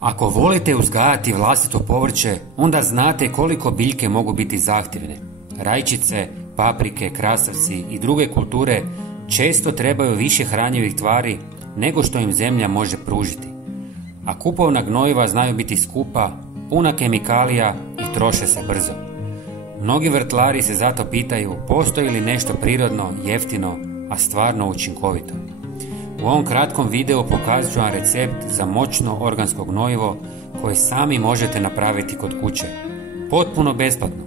Ako volite uzgajati vlastito povrće, onda znate koliko biljke mogu biti zahtjevne. Rajčice, paprike, krasavci i druge kulture često trebaju više hranjivih tvari nego što im zemlja može pružiti. A kupovna gnojiva znaju biti skupa, puna kemikalija i troše se brzo. Mnogi vrtlari se zato pitaju postoji li nešto prirodno, jeftino, a stvarno učinkovito. U ovom kratkom videu pokazat ću vam recept za moćno organsko gnojivo koje sami možete napraviti kod kuće. Potpuno besplatno.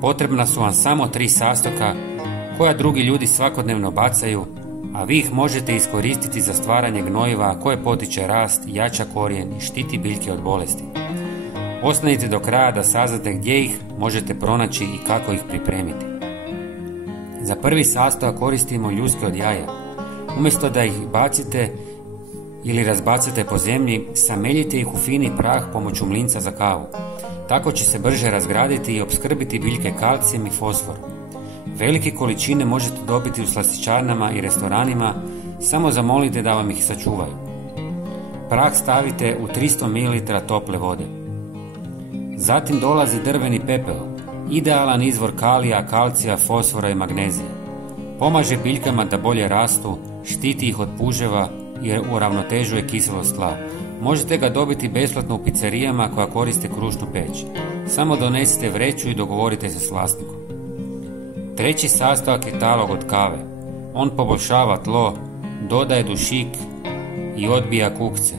Potrebna su vam samo 3 sastojka koja drugi ljudi svakodnevno bacaju, a vi ih možete iskoristiti za stvaranje gnojiva koje potiče rast, jača korijen i štiti biljke od bolesti. Ostanite do kraja da saznate gdje ih možete pronaći i kako ih pripremiti. Za prvi sastojak koristimo ljuske od jaja. Umjesto da ih bacite ili razbacite po zemlji, sameljite ih u fini prah pomoću mlinca za kavu. Tako će se brže razgraditi i opskrbiti biljke kalcijem i fosforom. Velike količine možete dobiti u slastičarnama i restoranima, samo zamolite da vam ih sačuvaju. Prah stavite u 300 ml tople vode. Zatim dolazi drveni pepeo, idealan izvor kalija, kalcija, fosfora i magnezija. Pomaže biljkama da bolje rastu, štiti ih od puževa jer uravnotežuje kiselost tla. Možete ga dobiti besplatno u pizzerijama koja koriste krušnu peć. Samo donesite vreću i dogovorite se s vlasnikom. Treći sastojak je talog od kave. On poboljšava tlo, dodaje dušik i odbija kukce.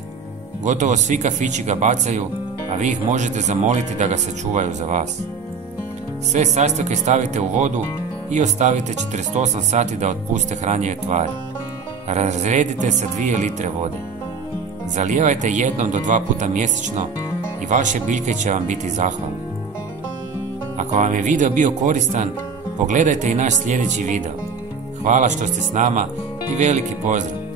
Gotovo svi kafići ga bacaju, a vi ih možete zamoliti da ga sačuvaju za vas. Sve sastojke stavite u vodu i ostavite 48 sati da otpuste hranjive tvari. Razredite sa 2 litre vode. Zalijevajte 1 do 2 puta mjesečno i vaše biljke će vam biti zahvalne. Ako vam je video bio koristan, pogledajte i naš sljedeći video. Hvala što ste s nama i veliki pozdrav!